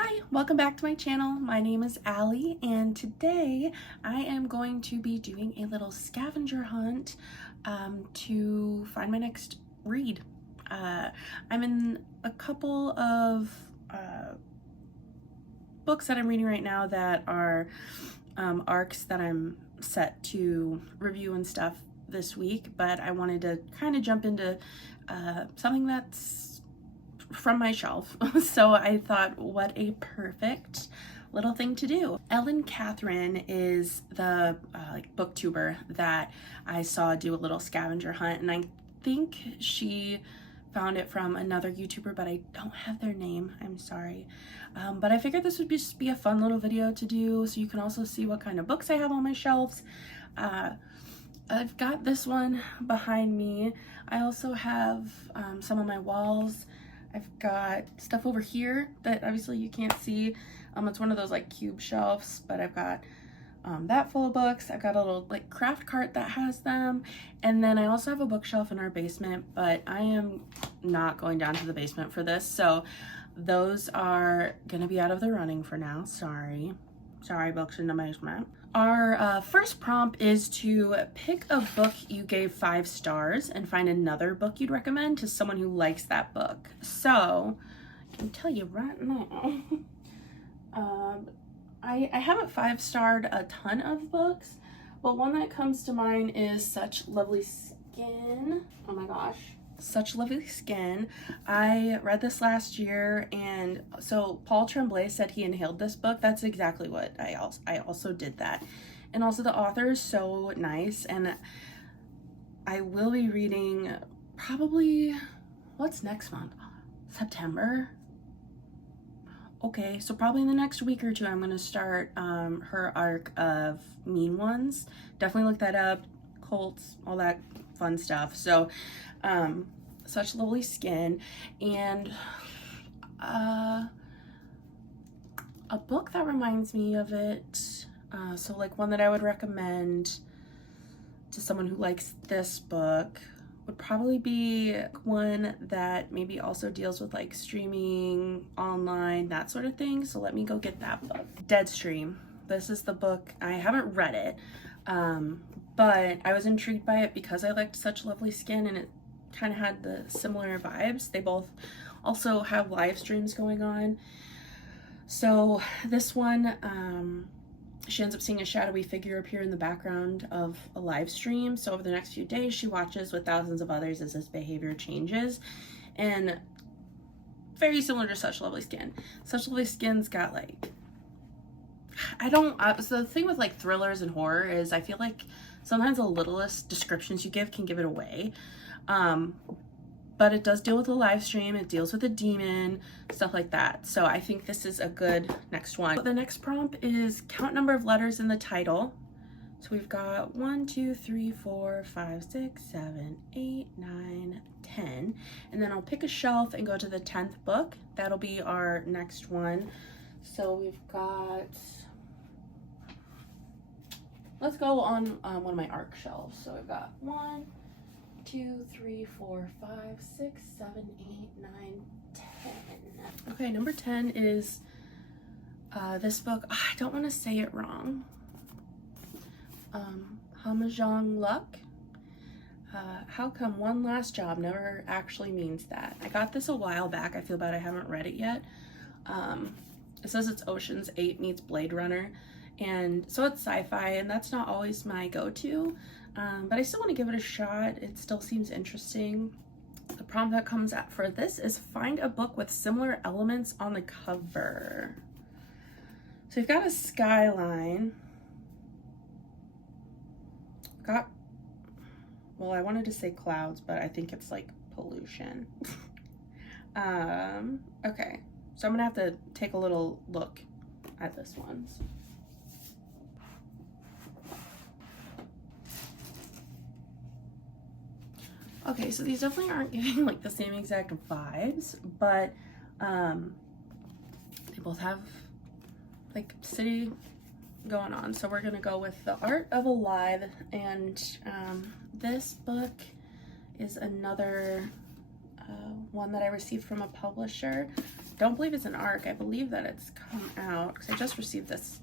Hi, welcome back to my channel. My name is Allie, and today I am going to be doing a little scavenger hunt to find my next read. I'm in a couple of books that I'm reading right now that are arcs that I'm set to review and stuff this week, but I wanted to kind of jump into something that's from my shelf. So I thought, what a perfect little thing to do. Ellen Catherine is the booktuber that I saw do a little scavenger hunt, and I think she found it from another YouTuber, but I don't have their name, I'm sorry. But I figured this would just be a fun little video to do, so you can also see what kind of books I have on my shelves. I've got this one behind me. I also have some on my walls. I've got stuff over here that obviously you can't see. It's one of those like cube shelves, but I've got that full of books. I've got a little like craft cart that has them. And then I also have a bookshelf in our basement, but I am not going down to the basement for this. So those are gonna be out of the running for now. Sorry, books in the basement. Our first prompt is to pick a book you gave 5 stars and find another book you'd recommend to someone who likes that book. So I can tell you right now, I haven't 5-starred a ton of books, but one that comes to mind is Such Lovely Skin. Oh my gosh. Such Lovely Skin. I read this last year, and so Paul Tremblay said he inhaled this book. That's exactly what I also did that. And also the author is so nice, and I will be reading probably, what's next month? September? Okay, so probably in the next week or two I'm going to start her arc of Mean Ones. Definitely look that up. Cults, all that fun stuff. So Such Lovely Skin, and a book that reminds me of it, so like one that I would recommend to someone who likes this book would probably be one that maybe also deals with like streaming, online, that sort of thing. So let me go get that book. Deadstream. This is the book. I haven't read it, but I was intrigued by it because I liked Such Lovely Skin, and it kind of had the similar vibes. They both also have live streams going on. So this one, she ends up seeing a shadowy figure appear in the background of a live stream. So over the next few days, she watches with thousands of others as this behavior changes. And very similar to Such Lovely Skin. Such Lovely Skin's got like, so the thing with like thrillers and horror is I feel like sometimes the littlest descriptions you give can give it away. But it does deal with a live stream, it deals with a demon, stuff like that. So I think this is a good next one. The next prompt is count number of letters in the title. So we've got 1, 2, 3, 4, 5, 6, 7, 8, 9, 10. And then I'll pick a shelf and go to the 10th book. That'll be our next one. So we've got, let's go on one of my arc shelves. So we've got 1, 2, 3, 4, 5, 6, 7, 8, 9, 10. Okay, number 10 is this book. I don't want to say it wrong. Hamajang Luck. How come one last job never actually means that? I got this a while back. I feel bad I haven't read it yet. It says it's Ocean's 8 meets Blade Runner. And so it's sci-fi, and that's not always my go-to. But I still want to give it a shot. It still seems interesting. The prompt that comes out for this is find a book with similar elements on the cover. So you've got a skyline. Well, I wanted to say clouds, but I think it's like pollution. Okay, so I'm gonna have to take a little look at this one. Okay, so these definitely aren't giving like the same exact vibes, but they both have like city going on. So we're gonna go with The Art of Alive, and this book is another one that I received from a publisher. don't believe it's an ARC. I believe that it's come out because I just received this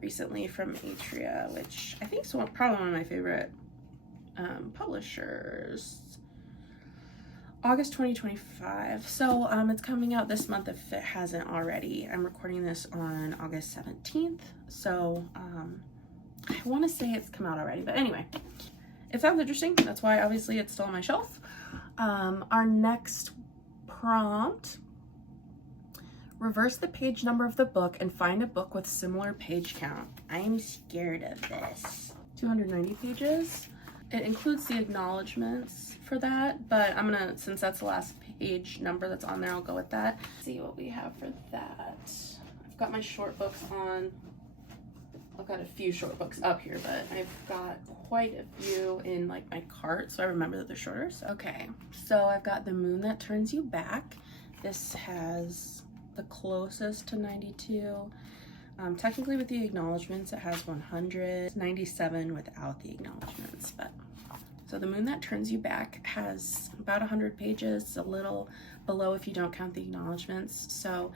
recently from Atria, which I think is probably one of my favorite publishers. August 2025. So it's coming out this month if it hasn't already. I'm recording this on August 17th. So I want to say it's come out already, but anyway, it sounds interesting. That's why obviously it's still on my shelf. Our next prompt: reverse the page number of the book and find a book with similar page count. I am scared of this. 290 pages. It includes the acknowledgements for that, but I'm gonna, since that's the last page number that's on there, I'll go with that. See what we have for that. I've got my short books on. I've got a few short books up here, but I've got quite a few in like my cart, so I remember that they're shorter. So, okay, so I've got The Moon That Turns You Back. This has the closest to 92. Technically with the acknowledgements, it has 100. 97 without the acknowledgements, but so The Moon That Turns You Back has about 100 pages, a little below if you don't count the acknowledgements. So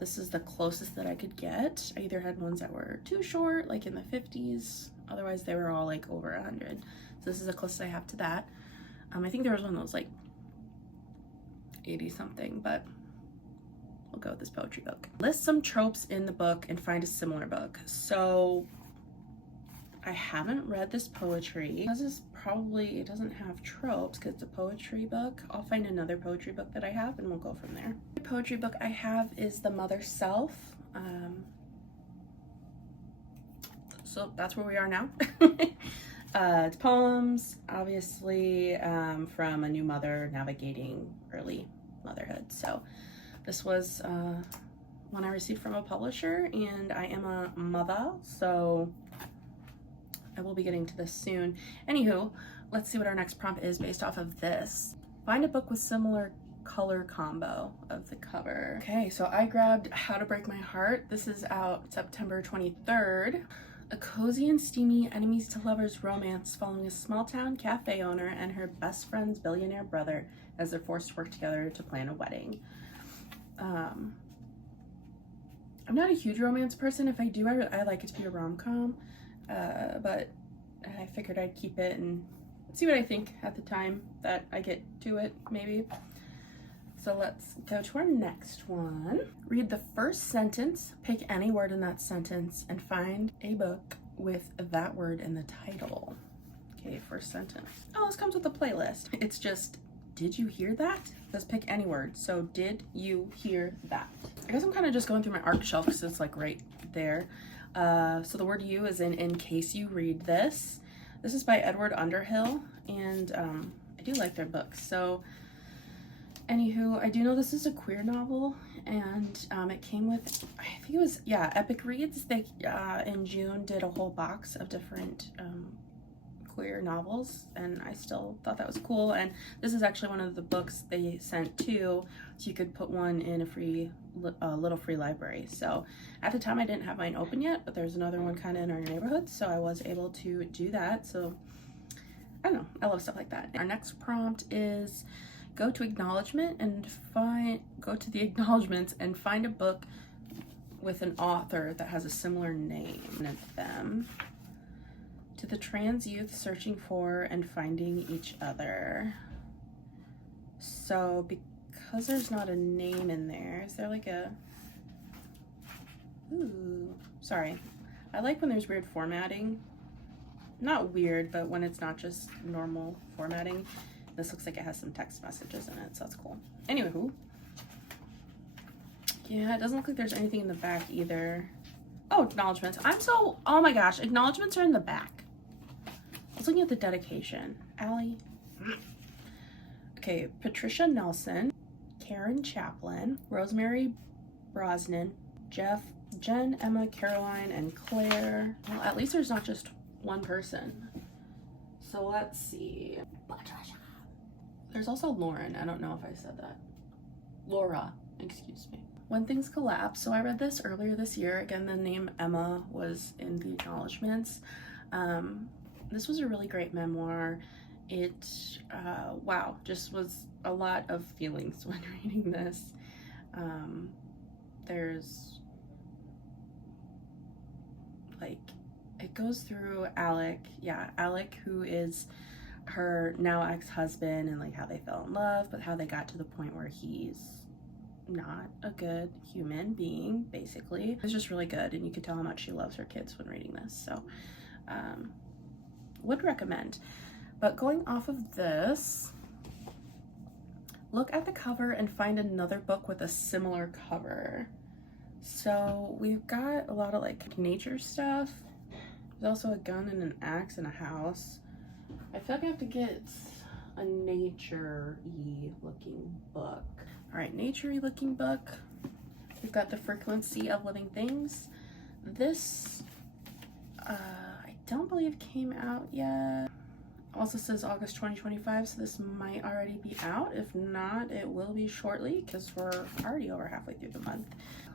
this is the closest that I could get. I either had ones that were too short, like in the 50s, otherwise they were all like over 100. So this is the closest I have to that. I think there was one that was like 80 something, but we'll go with this poetry book. List some tropes in the book and find a similar book. So I haven't read this poetry. This is probably, it doesn't have tropes because it's a poetry book. I'll find another poetry book that I have and we'll go from there. The poetry book I have is The Mother Self. So that's where we are now. It's poems, obviously, from a new mother navigating early motherhood. So this was one I received from a publisher, and I am a mother, so I will be getting to this soon. Anywho, let's see what our next prompt is based off of this. Find a book with similar color combo of the cover. Okay, so I grabbed How to Break My Heart. This is out September 23rd. A cozy and steamy enemies to lovers romance following a small town cafe owner and her best friend's billionaire brother as they're forced to work together to plan a wedding. I'm not a huge romance person. If I do, I like it to be a rom-com, but I figured I'd keep it and see what I think at the time that I get to it, maybe. So let's go to our next one. Read the first sentence, pick any word in that sentence, and find a book with that word in the title. Okay, first sentence. Oh, this comes with a playlist. It's just, did you hear that? Let's pick any word. So, did you hear that? I guess I'm kind of just going through my ARC shelf because it's like right there. So the word you is in case you read this. This is by Edward Underhill, and I do like their books. So, anywho, I do know this is a queer novel, and it came with, I think it was, yeah, Epic Reads. They, in June, did a whole box of different queer novels, and I still thought that was cool. And this is actually one of the books they sent too, so you could put one in a free, little free library. So at the time I didn't have mine open yet, but there's another one kind of in our neighborhood, so I was able to do that. So I don't know, I love stuff like that. Our next prompt is go to acknowledgement and go to the acknowledgements and find a book with an author that has a similar name of them. To the trans youth searching for and finding each other. So because there's not a name in there, is there like a, ooh, sorry. I like when there's weird formatting. Not weird, but when it's not just normal formatting. This looks like it has some text messages in it, so that's cool. Anywho, yeah, it doesn't look like there's anything in the back either. Oh, acknowledgements. Oh my gosh, acknowledgements are in the back. I was looking at the dedication. Allie. Okay, Patricia Nelson, Karen Chaplin, Rosemary Brosnan, Jeff, Jen, Emma, Caroline, and Claire. Well, at least there's not just one person. So let's see. Patricia. There's also Lauren. I don't know if I said that. Laura, excuse me. When Things Collapse. So I read this earlier this year. Again, the name Emma was in the acknowledgements. This was a really great memoir. It, wow, just was a lot of feelings when reading this. There's like, it goes through Alec, who is her now ex-husband, and like how they fell in love, but how they got to the point where he's not a good human being, basically. It's just really good, and you can tell how much she loves her kids when reading this, so would recommend. But going off of this, look at the cover and find another book with a similar cover. So we've got a lot of like nature stuff. There's also a gun and an axe and a house. I feel like I have to get a nature-y looking book. All right, nature-y looking book. We've got The Frequency of Living Things. This, I don't believe came out yet. Also says August 2025, so this might already be out. If not, it will be shortly because we're already over halfway through the month.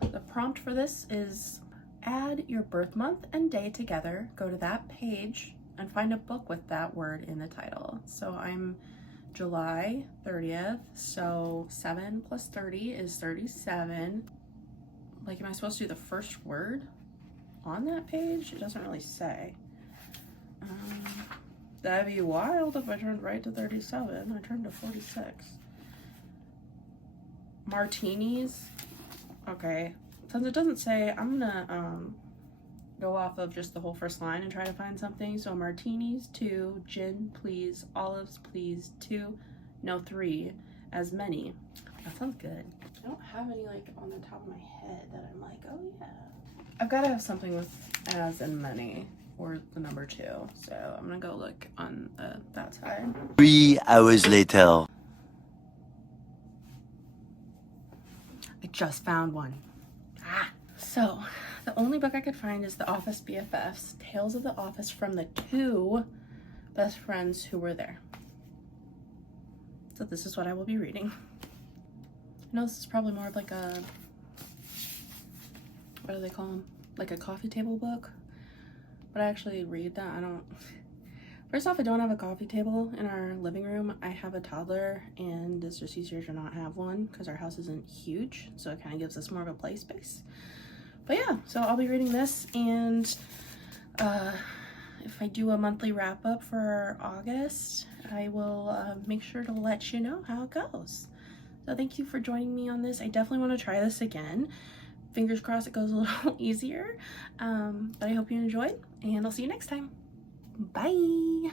The prompt for this is add your birth month and day together, go to that page, and find a book with that word in the title. So I'm July 30th, so 7 plus 30 is 37. Like, am I supposed to do the first word on that page? It doesn't really say. That'd be wild if I turned right to 37. I turned to 46. Martinis. Okay. Since it doesn't say, I'm gonna go off of just the whole first line and try to find something. So martinis 2, gin please, olives please 2, no 3, as many. That sounds good. I don't have any like on the top of my head that I'm like, oh yeah. I've got to have something with as and many, or the number 2. So I'm gonna go look on that side. 3 hours later. I just found one. So the only book I could find is The Office BFFs, Tales of the Office from the 2 best friends who were there. So this is what I will be reading. I know this is probably more of like a, what do they call them? Like a coffee table book. But I actually read that. First off, I don't have a coffee table in our living room. I have a toddler, and it's just easier to not have one because our house isn't huge. So it kind of gives us more of a play space. But yeah, so I'll be reading this, and if I do a monthly wrap up for August, I will make sure to let you know how it goes. So thank you for joining me on this. I definitely want to try this again. Fingers crossed it goes a little easier. But I hope you enjoyed, and I'll see you next time. Bye!